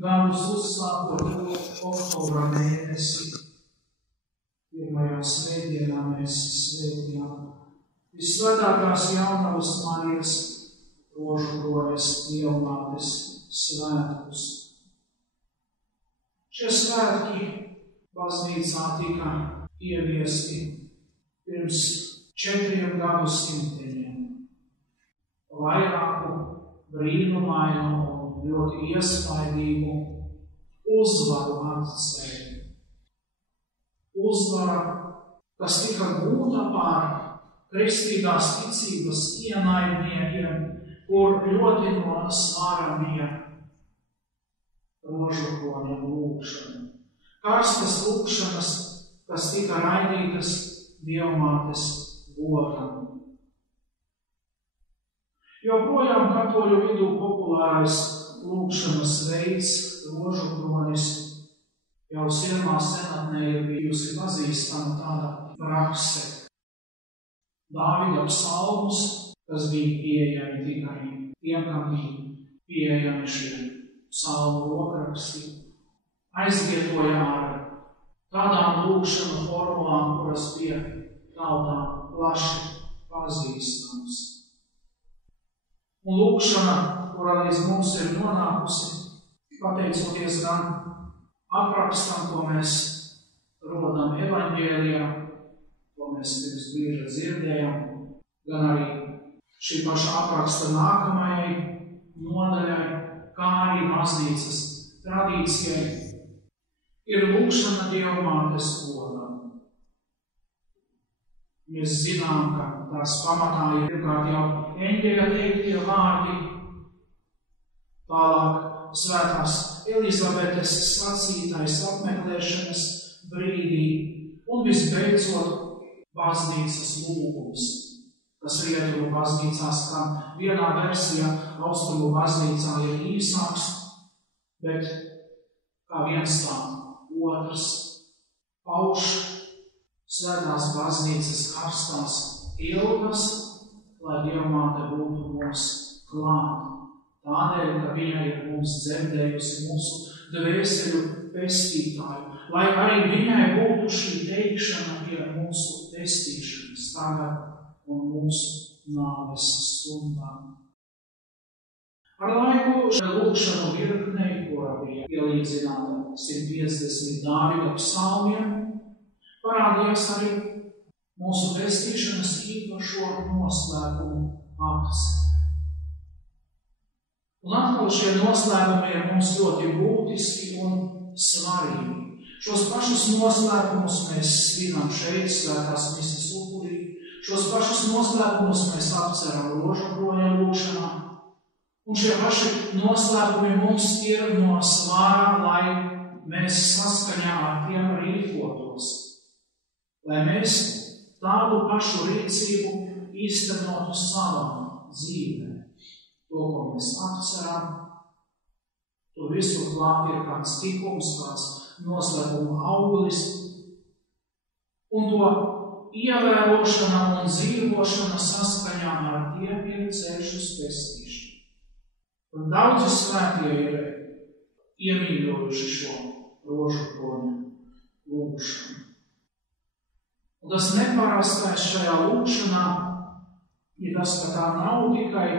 Gadus uzsākot oktobra mēnesi, pirmajā svētdienā mēs svētījām Visvētākās Jaunavas Marijas Rožukrones Dievmātes svētkus. Šie svētki baznīcā tika ieviesti pirms 4 gadsimtiem. Vairāku brīnumainu un ļoti iespaidīgu uzvaru atcēla. Uzvara, kas tika gūta pār kristīgās ticības ienaidniekiem, kur ļoti no svara bija rožukroņa lūgšana. Karstas lūgšanas, kas tika raidītas Dievmātes godam. Joprojām katoļu vidū populārais lūgšanas veids rožukronis jau senā senatnē ir bijusi pazīstama tāda prakse. Dāvida psalmus, kas bija pieejami tikai tiem, kam bija pieejami šie psalmu rokraksti, aizvietoja ar tādām lūgšanu formulām, kuras bija tautā plaši pazīstamas. Un lūgšana, kura līdz mums ir nonākusi, pateicoties gan aprakstam, ko mēs rodam evaņģēlijā, ko mēs pirms brīža dzirdējam, gan arī šī paša apraksta nākamajai nodaļai, kā arī baznīcas tradīcijai, ir lūgšana Dievmātes godam. Mēs zinām, ka tās pamatā ir pirmkārt jau eņģeļa teiktie vārdi, tālāk svētās Elizabetes sacītais apmeklēšanas brīdī un visbeidzot baznīcas lūgums, kas rietumu baznīcās, kam vienā versijā austrumu baznīcā ir īsāks, bet kā viens tā otrs pauž svētās baznīcas karstās ilgas, lai Dievmāte būtu mums klāt. Tādēļ, ka viņa ir mums dzemdējusi mūsu dvēseļu pestītāju, lai arī viņai būtu šī teikšana pie mūsu pestīšanas tagad un mūsu nāves stundā. Ar laiku šai lūgšanu virknei, kura bija pielīdzināta 150 Dāvida psalmiem, parādījās arī mūsu pestīšanas īpašo noslēpumu akts. Un atkal šie noslēpumi ir mums ļoti būtiski un svarīgi. Šos pašus noslēpumus mēs svinam šeit, svētās misas upurī. Šos pašus noslēpumus mēs apceram rožukroņa lūgšanā. Un šie paši noslēpumi mums ir no svāra, lai mēs saskaņā ar tiem rīkotos. Lai mēs tādu pašu rīcību īstenotu savā dzīvē. To, ko mēs apceram, to visu klāt ir kāds tikums, kāds noslēpuma auglis, un to ievērošana un dzīvošana saskaņā ar tiem ir ceļš uz pestīšanu. Un daudzi svētie ir iemīļojuši šo rožukroņa lūgšanu. Un tas neparastais šajā lūgšanā ir tas, ka tā nav tikai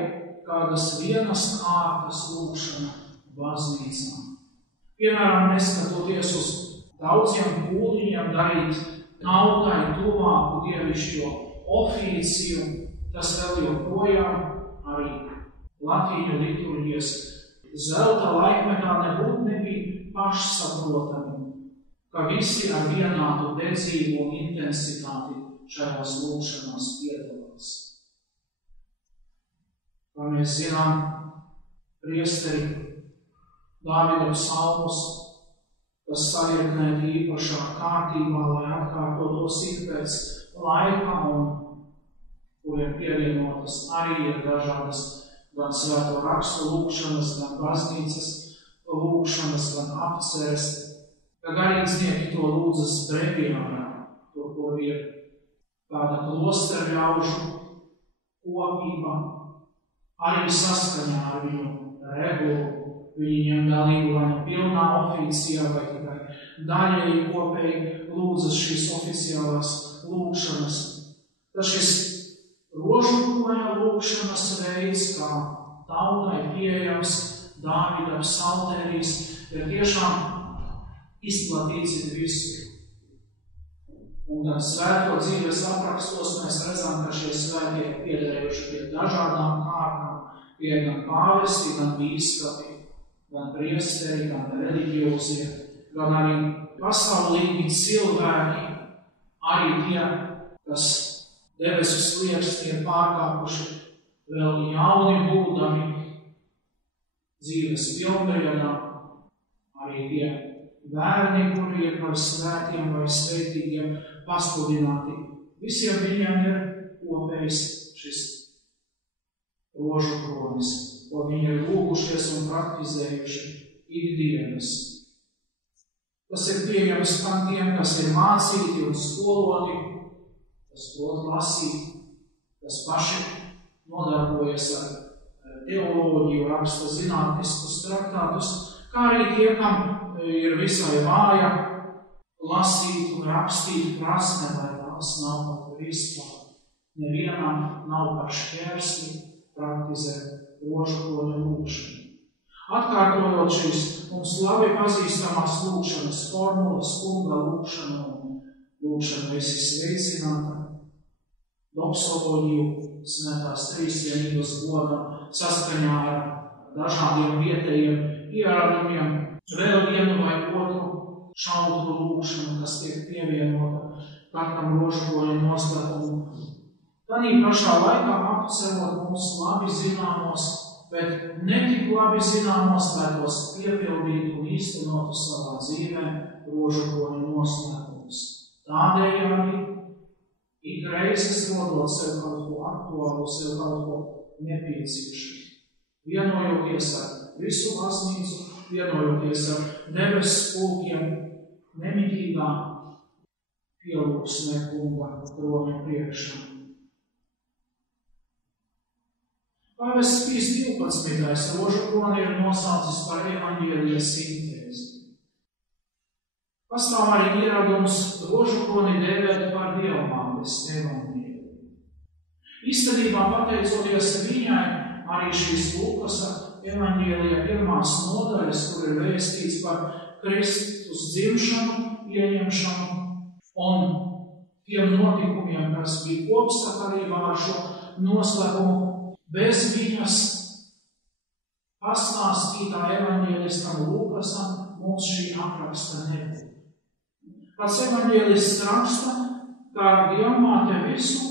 kādas vienas kārtas lūgšana baznīcā. Piemēram, neskatoties uz daudziem pūliņiem darīt tautai tuvāku dievišķo oficiju, tas vēl joprojām arī latīņu liturģijas zelta laikmetā nebija pašsaprotami, ka visi ar vienādu dedzību un intensitāti šajās lūgšanās piedalās. Kā mēs zinām, priesteri Dāvida psalmus, kas savirknēt īpašā kārtībā, lai atkārtotos ik pēc laika un kuriem pievienotas arī ir dažādas gan svēto rakstu lūgšanas, gan baznīcas lūgšanas, gan apceres, ka garīdznieki to lūdzas brevijārā, kur ir kāda klosterļaužu kopība, arī saskaņā ar viņu regulu. Viņi ņem dalību vai nu pilnā oficijā, vai tikai daļēji kopēji lūdzas šīs oficiālās lūgšanas. Tas šis rožukoņa lūgšanas veids, kā tautai pieejams Dāvida psaltērijs, ir tiešām izplatīts visur. Un gan svēto dzīves aprakstos mēs redzam, ka šie svētie ir piederējuši pie dažādām kārtām, pie gan pāvesti, gan bīskapi, gan priesteri, gan reliģiozie, gan arī pasaulīgi cilvēki, arī tie, kas debesu slieksni ir pārkāpuši, vēl jauni būdami dzīves pilnbriedā, arī tie bērni, kuri ir par svētiem vai svētīgiem pasludināti. Visiem viņiem ir kopējs šis rožu kronis, ko viņi ir lūgušies un praktizējuši ikdienas. Tas ir pieejams gan tiem, kas ir mācīti un skoloti, kas prot lasīt, kas paši nodarbojas ar teoloģiju, raksta zinātniskus traktātus, kā arī tie, kam ir visai vāja lasīt un rakstīt prasme, vai tās nav pat vispār. Nevienam nav par šķērsli praktizēt rožukoņa lūgšanu. Atkārtojot šīs mums labi pazīstamās lūgšanas formulas, kunga lūgšanu un lūgšanu esi sveicināta, doksoloģiju, svētās trīsvienības godam, saskaņā ar dažādiem vietējiem ieradumiem, vēl vienu vai otru šautru lūgšanu, kas tiek pievienota katram rožukoņa noslēpumam. Tanī pašā laikā apcerot mums labi zināmos, bet ne tik labi zināmos, lai tos piepildītu un īstenotu savā dzīvē rožukoņa noslēpumus. Tādējādi ik reizes rodot sev kaut ko aktuālu, sev kaut ko nepieciešamu. Vienojoties ar visu baznīcu, vienojoties ar debesu pulkiem, nemitīgā pielūgsmē kunga troņa priekšā. Pāvests Pīs 12. rožukroni ir nosaucis par evaņģēlija sintēzi. Pastāv arī ieradums rožukroni dēvēt par Dievmātes evaņģēliju. Īstenībā, pateicoties viņai, arī šīs Lūkasa evaņģēlija pirmās nodaļas, kur ir vēstīts par Kristus dzimšanu, ieņemšanu un tiem notikumiem, kas bija kopsakarībā ar šo noslēpumu, bez viņas pastāstītā evaņģēlistam Lūkasam mums šī apraksta nebūtu. Pats evaņģēlists raksta, kā Dievmāte visu,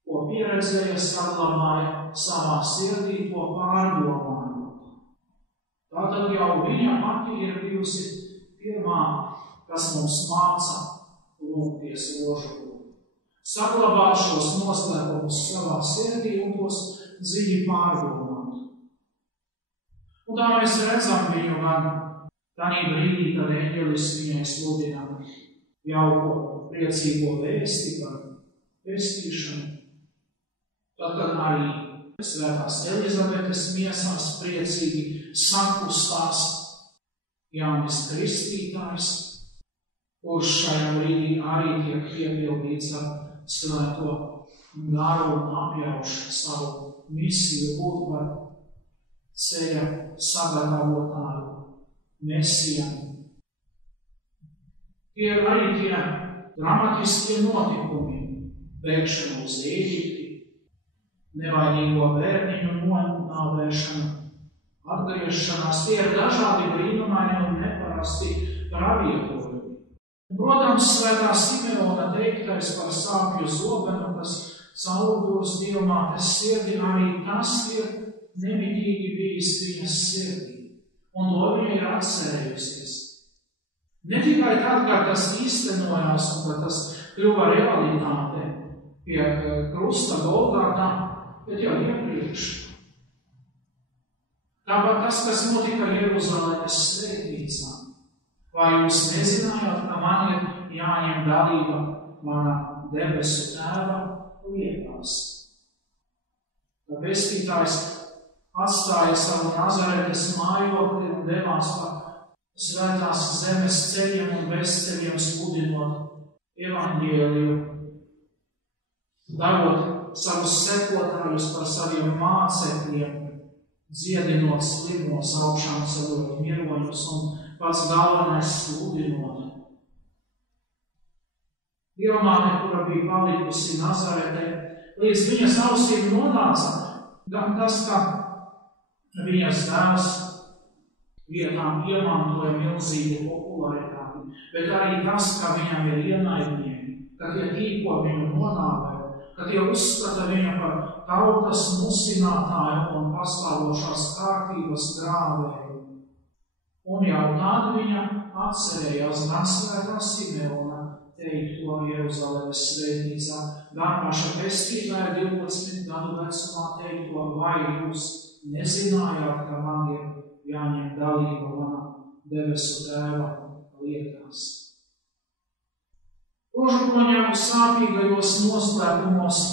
ko pieredzēja, saglabāja savā sirdī, to pārdomājot. Tātad jau viņa pati ir bijusi pirmā, kas mums māca lūgties rožukoņu. Saglabāt šos noslēpumus savā sirdī un tos dziļi pārdomāt. Un tā mēs redzam viņu gan tādā brīdī, kad eņģelis viņai sludina jauko priecīgo vēsti par pestīšanu. Tad, kad arī svētās Elizabetes miesās priecīgi sakustās Jānis Kristītājs, kurš šajā brīdī arī tiek piepildīts ar svēto garu un apjauš savu misiju būt par ceļa sagatavotāju mesijam. Tie ir arī tie dramatiskie notikumi, bēgšana uz Ēģipti, nevainīgo bērniņu nonāvēšana, atgriešanās. Tie ir dažādi brīnumaini un neparasti pravietojumi. Protams, svētā Simeona teiktais par sāpju zobenu, kas caurdūs Dievmātes sirdī, arī tas ir nemitīgi bijis viņas sirdī, un to viņa ir atcerējusies. Ne tikai tad, kad tas īstenojās un kad tas kļuva realitāte pie krusta Golgātā, bet jau iepriekš. Tāpat tas, kas notika Jeruzalemes svētnīcā. Vai jūs nezinājāt, ka man ir jāņem dalība mana debesu tēva lietās? Kad pestītājs atstāja savu Nazaretes mājokli un devās pa svētās zemes ceļiem un bezceļiem sludinot evaņģēliju, darot savus sekotājus par saviem mācekļiem, dziedinot slimos, augšām ceļot miroņus un pats galvenais sludinot. Dievmāte, kura bija palikusi Nazaretē, līdz viņas ausīm nonāca gan tas, ka viņas dēls vietām iemantoja milzīgu popularitāti, bet arī tas, ka viņam ir ienaidnieki, ka tie tīko viņu nonāvēja, ka tie uzskata viņu par tautas musinātāju un pastāvošās kārtības grāvēju. Un jau tad viņa atcerējās gan svētā Simeona teikto Jeruzalemes svētnīcā, gan paša pestītāja 12 gadu vecumā teikto, vai jūs nezinājāt, ka man ir jāņem dalība mana debesu tēva lietās. Rožakroņa sāpīgajos noslēpumos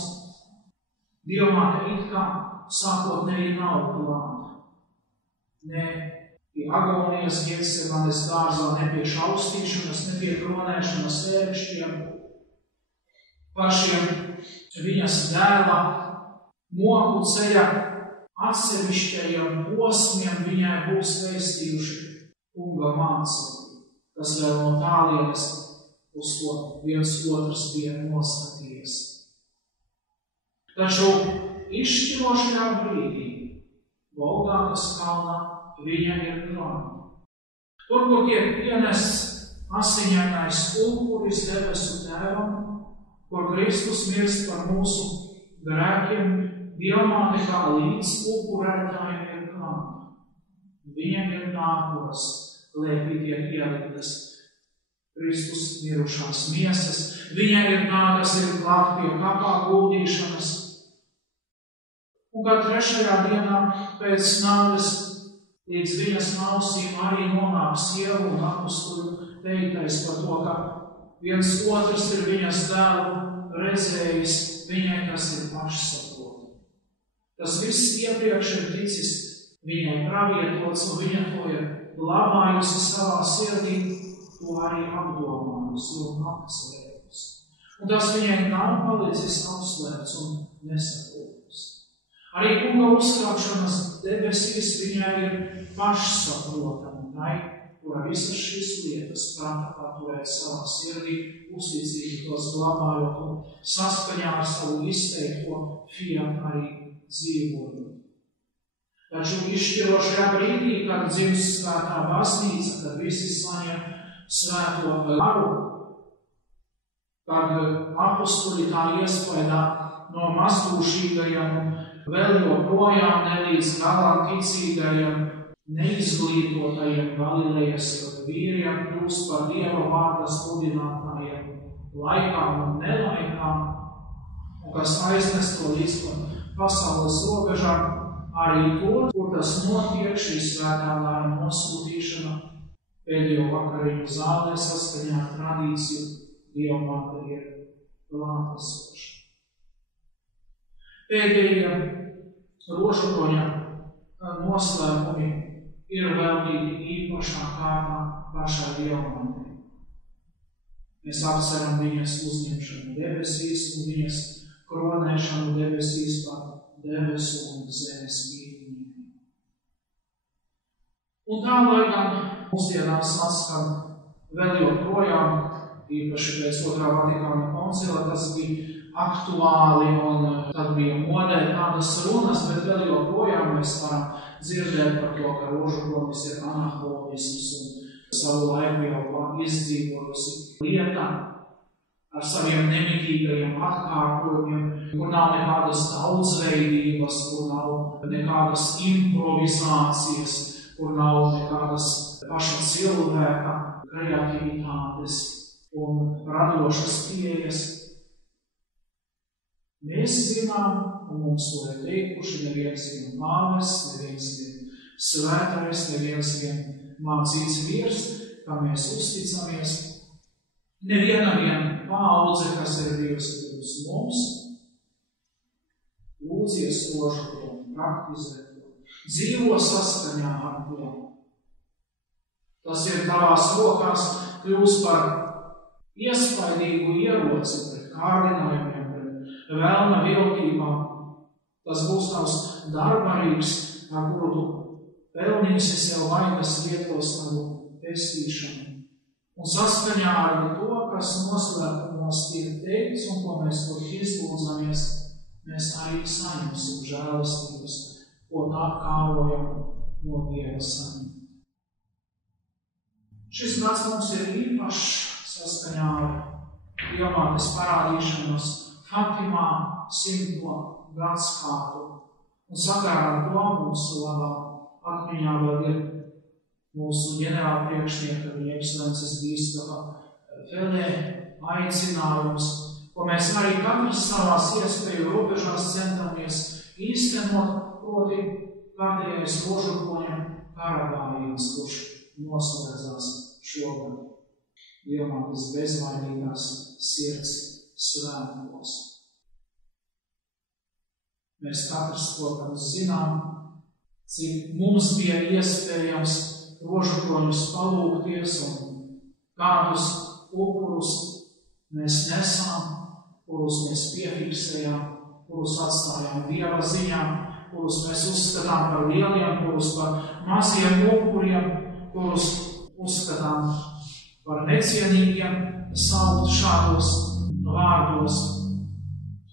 Dievmāte it kā sākotnēji nav klāta. Ne pie agonijas Getsemanes dārzā, ne pie šaustīšanas, ne pie kronēšanas ērkšķiem. Par šiem viņas dēla moku ceļa atsevišķajiem posmiem viņai būs vēstījuši kunga mācekļi, kas vēl no tālienes uz ko viens otrs bija noskatījies. Taču izšķirošajā brīdī Golgātas kalnā viņa ir klāta. Tur, kur tiek pienests asiņainais upuris debesu tēvam, kur Kristus mirst par mūsu grēkiem, Dievmāte kā līdz upurētāja ir klāta. Viņam ir nākos, lēpī tiek ieliktas Kristus mirušās miesas. Viņai ir tā, kas ir klāt pie kapā guldīšanas. Un kā 3. dienā pēc nāves līdz viņas ausīm arī nonāk sievu un apustuļu teiktais par to, ka viens otrs ir viņas dēlu redzējis, viņai tas ir pašsaprotami. Tas viss iepriekš ir ticis viņai pravietots, un viņa to ir glabājusi savā sirdī, to arī apdomājusi un apcerējusi. Un tas viņai nav palicis apslēpts un nesaprotas. Arī kunga uzkāpšanas debesīs viņai ir pašsaprotama, tai, kura visas šīs lietas prata paturēt savā sirdī, uzticīgi tos glabājot un saskaņā ar savu izteikto fiat arī dzīvojot. Taču izšķirošajā brīdī, kad dzimst svētā baznīca, kad visi saņem svēto garu, kad apustuļi tā iespaidā no mazdūšīgajiem un vēl joprojām nelīdz galam ticīgajiem, neizglītotajiem Galilejas vīriem kļūst par Dieva vārda sludinātājiem laikām un nelaikām, un kas aiznes to līdz pasaules robežām, arī to, kur tas notiek, šī svētā gara nosūtīšana pēdējo vakariņu zālē saskaņā ar tradīciju Dievmāte ir klātesoša. Pēdējie rožakroņa noslēpumi ir veltīti īpašā kārtā pašai Dievmātei. Mēs apceram viņas uzņemšanu debesīs un viņas kronēšanu debesīs par debesu un zemes īpašniekiem. Un tā, lai gan mūsdienās saskan vēl joprojām, īpaši pēc 2. Vatikāna koncila, tas bija aktuāli un tad bija modē tādas runas, bet vēl joprojām mēs varam dzirdēt par to, ka rožakronis ir anahronisms un savu laiku jau izdzīvojusi lieta ar saviem nemitīgajiem atkārtojumiem, kur nav nekādas daudzveidības, kur nav nekādas improvizācijas, kur nav nekādas paša cilvēka kreativitātes un radošas pieejas. Mēs zinām, un mums to ir teikuši, neviens vien pāvests, neviens vien svētais, neviens vien mācīts vīrs, kā mēs uzticamies. Neviena vien paudze, kas ir bijusi mums, lūdzies rožakroni praktizēt to, Dzīvo saskaņā ar to. Tas ir tavās rokās kļūst par iespaidīgu ieroci pret kārdinājumiem, pret vēlna viltībām. Tas būs tavs darbarīgs, ar kuru tu pelnīsi sev vainas vietos tavu pestīšanu. Un saskaņā ar to, kas noslēpumos tiek teikts un ko mēs tur izlūdzamies, mēs arī saņemsim žēlastības, ko tā kārojam no Dieva saņemt. Šis gads mums ir īpašs saskaņā ar Dievmātes parādīšanos Fatimā 100. gadskārtu. Un sakarā ar to mūsu labā atmiņā vēl ir mūsu ģenerāla priekšnieka, viņa ekscelences bīskapa Felē aicinājums, ko mēs arī katrs savās iespēju robežās centamies īstenot, proti kārtējais rožukoņa karagājiens, kurš noslēdzās šogad Dievmātes bezvainīgās sirds svētkos. Mēs katrs, protams, zinām, cik mums bija iespējams rožukoņus palūgties un kādus upurus mēs nesām, kurus mēs piefiksējām, kurus atstājām Dieva ziņā, kurus mēs uzskatām par lieliem, kurus par maziem upuriem, kurus uzskatām par necienīgiem saukt šādos vārdos.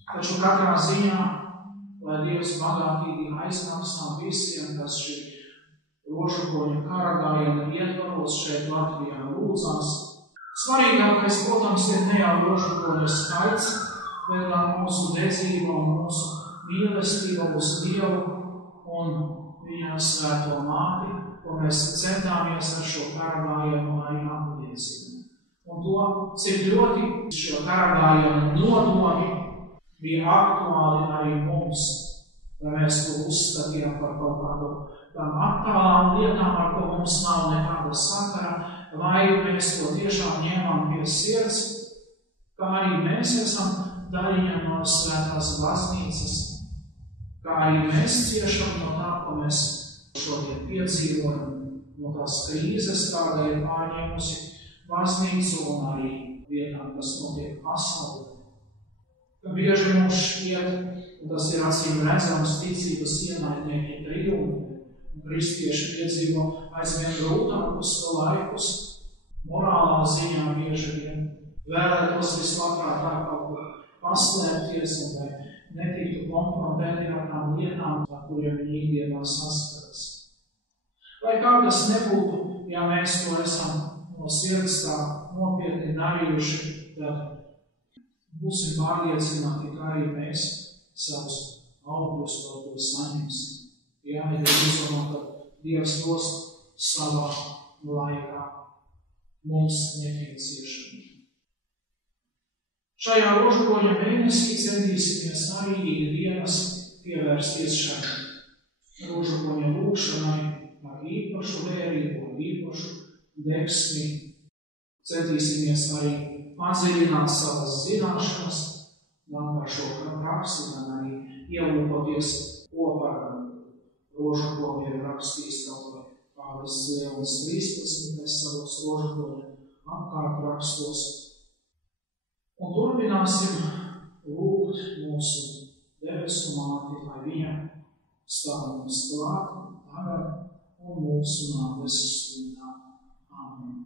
Taču katrā ziņā, lai Dievs bagātīgi aizmaksā visiem, kas šī rožukoņa karagājiena ietvaros šeit Latvijā lūdzās. Svarīgākais, protams, ir ne jau rožukoņa skaits, bet gan mūsu dedzība un mūsu mīlestība uz Dievu un viņa svēto māti, ko mēs centāmies ar šo karagājienu arī apliecināt. Un to, cik ļoti šo karagājienu nodomi bija aktuāli arī mums, lai mēs to uzskatījām par kaut kādu tām attālām lietām, ar ko mums nav nekāda sakara, lai mēs to tiešām ņēmām pie sirds, kā arī mēs esam daļiņa no svētās baznīcas, kā arī mēs ciešam no tā, ko mēs šodien piedzīvojam, no tās krīzes, kāda ir pārņēmusi baznīcu un arī vietām, kas notiek pasaulē. Ka bieži mums šķiet, un tas ir acīm redzams ticības ienaidnieki triumfi, un kristieši piedzīvo aizvien grūtākus laikus, morālā ziņā bieži vien vēlētos vislabprātāk kaut ko paslēpties un vai netiktu konfrontēti ar tām lietām, ar kuriem viņi ikdienā saskaras. Lai kā tas nebūtu, ja mēs to esam no sirds tā nopietni darījuši, tad būsim pārliecināti, ka arī mēs savus augļus par to saņemsim. Jāiet izdomāt, ka Dievs dos savā laikā mums nepieciešami. Šajā rožukoņa mēnesī centīsimies arī ikdienas pievērsties šai rožukoņa lūkšanai ar īpašu vērību, ar īpašu deksmi. Centīsimies arī padziļināt savas zināšanas, gan par šo praksi, gan arī ielūkoties, ko par rožukoņu ir rakstījis kaut vai Pāvests Leons 13. savos rožukoņu apkārt rakstos. Un turpināsim lūgt mūsu debesu māti, lai viņa stāv mums klāt tagad un mūsu nāves stundā. Āmen.